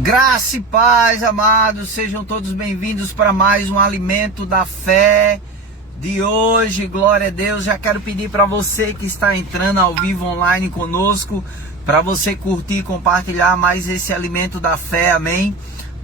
Graça e paz, amados, sejam todos bem-vindos para mais um Alimento da Fé de hoje. Glória a Deus. Já quero pedir para você que está entrando ao vivo online conosco, para você curtir e compartilhar mais esse Alimento da Fé, amém?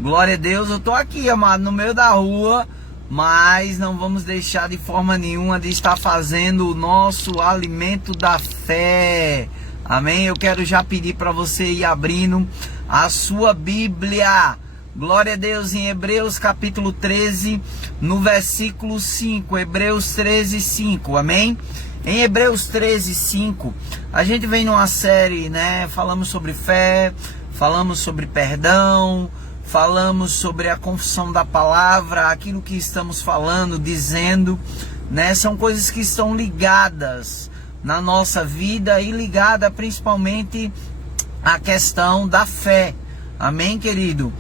Glória a Deus. Eu estou aqui, amado, no meio da rua, mas não vamos deixar de forma nenhuma de estar fazendo o nosso Alimento da Fé, amém? Eu quero já pedir para você ir abrindo a sua Bíblia, glória a Deus, em Hebreus capítulo 13, no versículo 5, Hebreus 13, 5, amém? Em Hebreus 13, 5, a gente vem numa série, né? Falamos sobre fé, falamos sobre perdão, falamos sobre a confissão da palavra, aquilo que estamos falando, dizendo, né? São coisas que estão ligadas na nossa vida e ligada principalmente a questão da fé, amém, querido?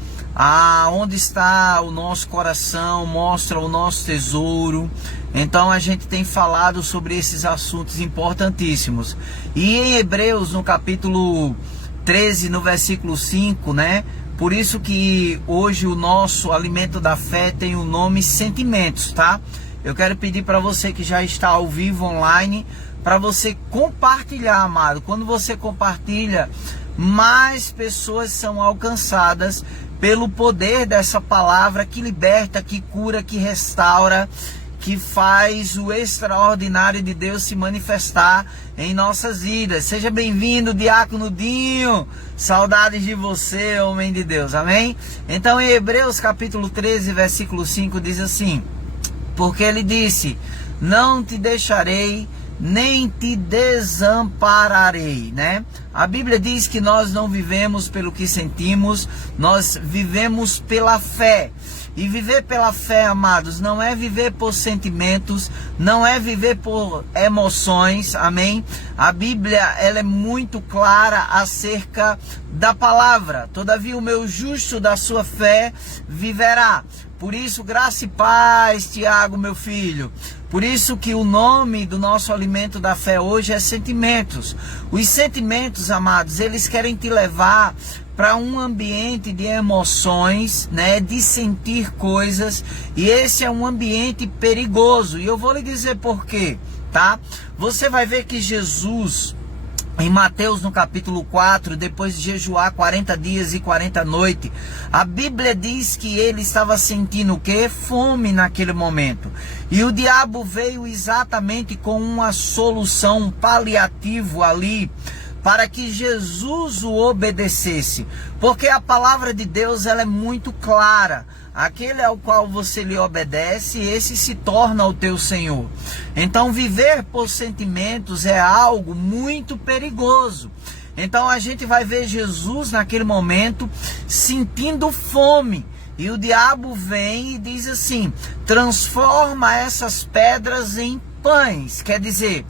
Onde está o nosso coração, mostra o nosso tesouro. Então a gente tem falado sobre esses assuntos importantíssimos. E em Hebreus, no capítulo 13, no versículo 5, né? Por isso que hoje o nosso Alimento da Fé tem o nome Sentimentos, tá? Eu quero pedir para você que já está ao vivo online, para você compartilhar, amado. Quando você compartilha, mais pessoas são alcançadas pelo poder dessa palavra que liberta, que cura, que restaura, que faz o extraordinário de Deus se manifestar em nossas vidas. Seja bem-vindo, Diácono Dinho. Saudades de você, homem de Deus, amém? Então em Hebreus capítulo 13, versículo 5 diz assim: porque ele disse, não te deixarei, nem te desampararei, né? A Bíblia diz que nós não vivemos pelo que sentimos, nós vivemos pela fé. E viver pela fé, amados, não é viver por sentimentos, não é viver por emoções, amém? A Bíblia, ela é muito clara acerca da palavra. Todavia o meu justo da sua fé viverá. Por isso, graça e paz, Tiago, meu filho. Por isso que o nome do nosso Alimento da Fé hoje é sentimentos. Os sentimentos, amados, eles querem te levar para um ambiente de emoções, né, de sentir coisas, e esse é um ambiente perigoso. E eu vou lhe dizer por quê, tá? Você vai ver que Jesus, em Mateus no capítulo 4, depois de jejuar 40 dias e 40 noites, a Bíblia diz que ele estava sentindo o quê? Fome naquele momento. E o diabo veio exatamente com uma solução, um paliativo ali, para que Jesus o obedecesse. Porque a palavra de Deus, ela é muito clara. Aquele ao qual você lhe obedece, esse se torna o teu Senhor. Então viver por sentimentos é algo muito perigoso. Então a gente vai ver Jesus naquele momento sentindo fome. E o diabo vem e diz assim: transforma essas pedras em pães. Quer dizer,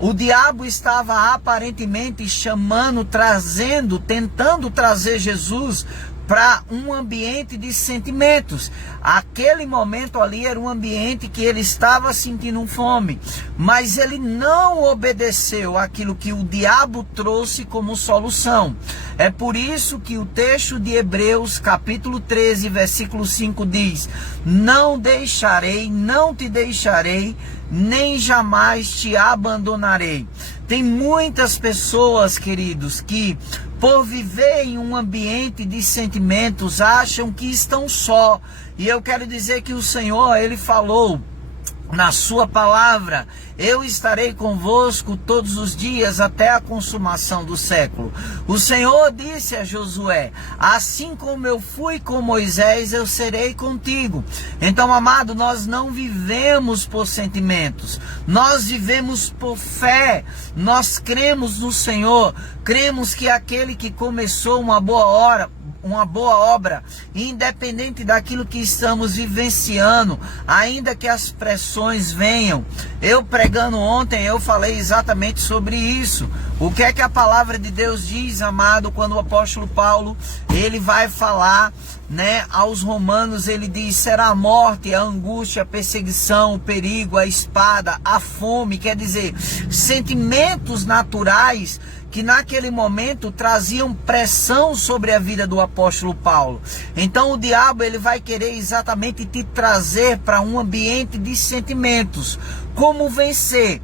o diabo estava aparentemente chamando, trazendo, tentando trazer Jesus para um ambiente de sentimentos. Aquele momento ali era um ambiente que ele estava sentindo fome, mas ele não obedeceu aquilo que o diabo trouxe como solução. É por isso que o texto de Hebreus capítulo 13, versículo 5 diz: não deixarei, não te deixarei, nem jamais te abandonarei. Tem muitas pessoas, queridos, que por viver em um ambiente de sentimentos acham que estão só. E eu quero dizer que o Senhor, ele falou na sua palavra: eu estarei convosco todos os dias até a consumação do século. O Senhor disse a Josué: assim como eu fui com Moisés, eu serei contigo. Então, amado, nós não vivemos por sentimentos, nós vivemos por fé. Nós cremos no Senhor, cremos que aquele que começou uma boa obra, independente daquilo que estamos vivenciando, ainda que as pressões venham. Eu pregando ontem, eu falei exatamente sobre isso. O que é que a palavra de Deus diz, amado, quando o apóstolo Paulo, ele vai falar, né, aos romanos, ele diz: será a morte, a angústia, a perseguição, o perigo, a espada, a fome, quer dizer, sentimentos naturais que naquele momento traziam pressão sobre a vida do apóstolo Paulo. Então o diabo, ele vai querer exatamente te trazer para um ambiente de sentimentos. Como vencer?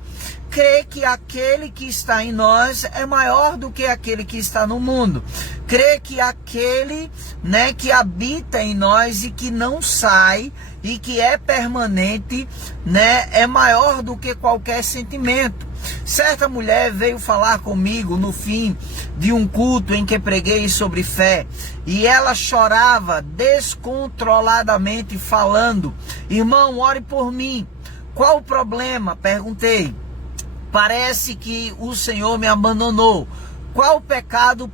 Crê que aquele que está em nós é maior do que aquele que está no mundo. Crê que aquele, né, que habita em nós e que não sai e que é permanente, né, é maior do que qualquer sentimento. Certa mulher veio falar comigo no fim de um culto em que preguei sobre fé, e ela chorava descontroladamente falando: irmão, ore por mim. Qual o problema? Perguntei. Parece que o Senhor me abandonou. Qual pecado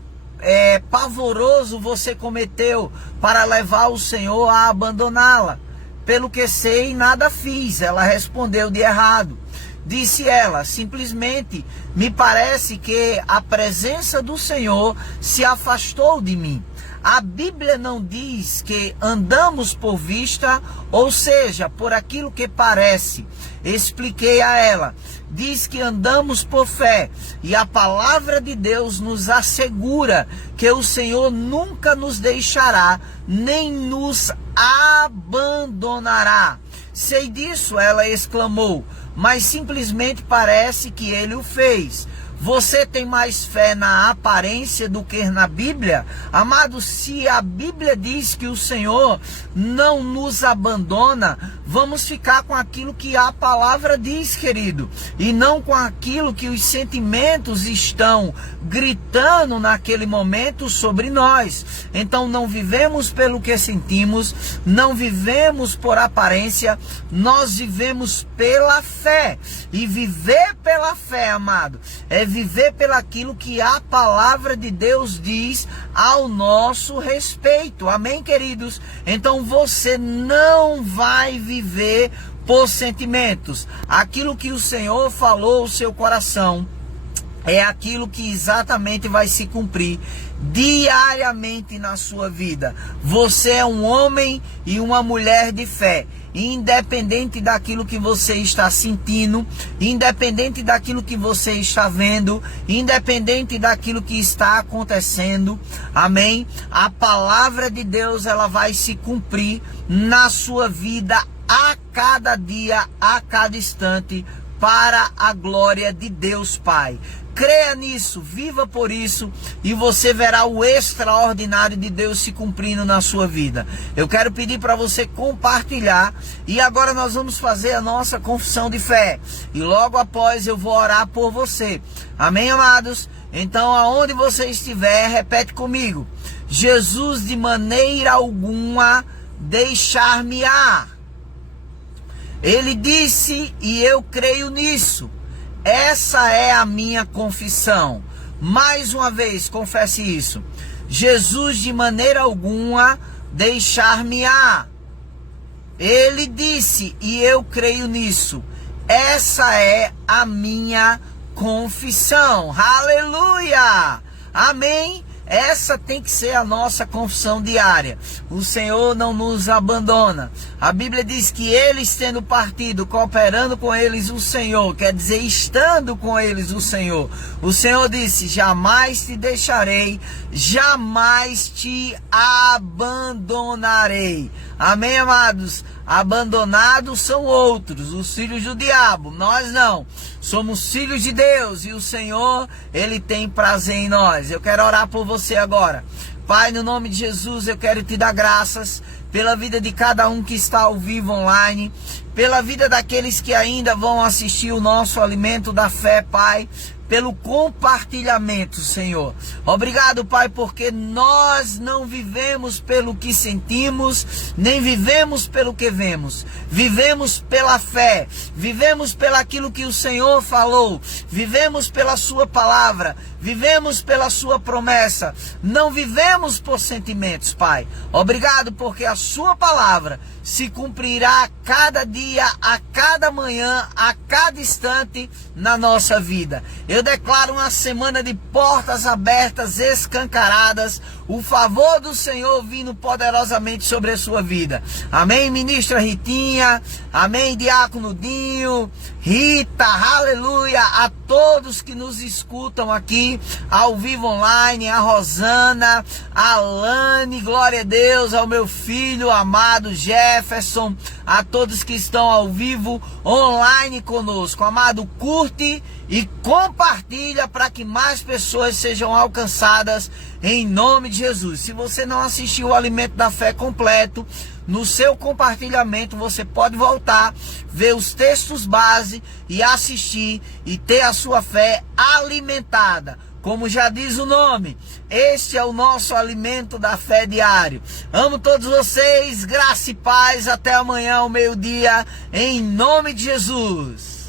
pavoroso você cometeu para levar o Senhor a abandoná-la? Pelo que sei, nada fiz. Ela respondeu de errado. Disse ela: simplesmente me parece que a presença do Senhor se afastou de mim. A Bíblia não diz que andamos por vista, ou seja, por aquilo que parece. Expliquei a ela. Diz que andamos por fé, e a palavra de Deus nos assegura que o Senhor nunca nos deixará, nem nos abandonará. Sei disso, ela exclamou, mas simplesmente parece que ele o fez. Você tem mais fé na aparência do que na Bíblia? Amado, se a Bíblia diz que o Senhor não nos abandona, vamos ficar com aquilo que a palavra diz, querido, e não com aquilo que os sentimentos estão gritando naquele momento sobre nós. Então não vivemos pelo que sentimos, não vivemos por aparência, nós vivemos pela fé. E viver pela fé, amado, é viver pelaquilo que a palavra de Deus diz ao nosso respeito. Amém, queridos? Então você não vai viver por sentimentos. Aquilo que o Senhor falou ao seu coração é aquilo que exatamente vai se cumprir diariamente na sua vida. Você é um homem e uma mulher de fé. Independente daquilo que você está sentindo, independente daquilo que você está vendo, independente daquilo que está acontecendo, amém? A palavra de Deus, ela vai se cumprir na sua vida a cada dia, a cada instante, para a glória de Deus Pai. Creia nisso, viva por isso, e você verá o extraordinário de Deus se cumprindo na sua vida. Eu quero pedir para você compartilhar, e agora nós vamos fazer a nossa confissão de fé, e logo após eu vou orar por você. Amém, amados? Então, aonde você estiver, repete comigo: Jesus de maneira alguma deixar-me-á. Ele disse, e eu creio nisso. Essa é a minha confissão. Mais uma vez, confesse isso. Jesus de maneira alguma deixar-me-á. Ele disse, e eu creio nisso. Essa é a minha confissão. Aleluia! Amém? Essa tem que ser a nossa confissão diária. O Senhor não nos abandona. A Bíblia diz que eles tendo partido, cooperando com eles o Senhor, quer dizer, estando com eles o Senhor. O Senhor disse: jamais te deixarei, jamais te abandonarei. Amém, amados? Abandonados são outros, os filhos do diabo. Nós não. Somos filhos de Deus e o Senhor, Ele tem prazer em nós. Eu quero orar por você agora. Pai, no nome de Jesus, eu quero te dar graças pela vida de cada um que está ao vivo online, pela vida daqueles que ainda vão assistir o nosso Alimento da Fé, Pai, pelo compartilhamento, Senhor. Obrigado, Pai, porque nós não vivemos pelo que sentimos, nem vivemos pelo que vemos. Vivemos pela fé, vivemos pelaquilo que o Senhor falou, vivemos pela sua palavra, vivemos pela sua promessa. Não vivemos por sentimentos, Pai. Obrigado porque a sua palavra se cumprirá a cada dia, a cada manhã, a cada instante na nossa vida. Eu Eu declaro uma semana de portas abertas, escancaradas, o favor do Senhor vindo poderosamente sobre a sua vida. Amém, ministra Ritinha, amém, diácono Dinho, Rita, aleluia, a todos que nos escutam aqui, ao vivo online, a Rosana, a Alane, glória a Deus, ao meu filho amado Jefferson, a todos que estão ao vivo online conosco. Amado, curte e compartilha para que mais pessoas sejam alcançadas em nome de Jesus. Se você não assistiu o Alimento da Fé completo, no seu compartilhamento você pode voltar, ver os textos base e assistir e ter a sua fé alimentada. Como já diz o nome, este é o nosso alimento da fé diário. Amo todos vocês, graça e paz, até amanhã ao meio-dia, em nome de Jesus.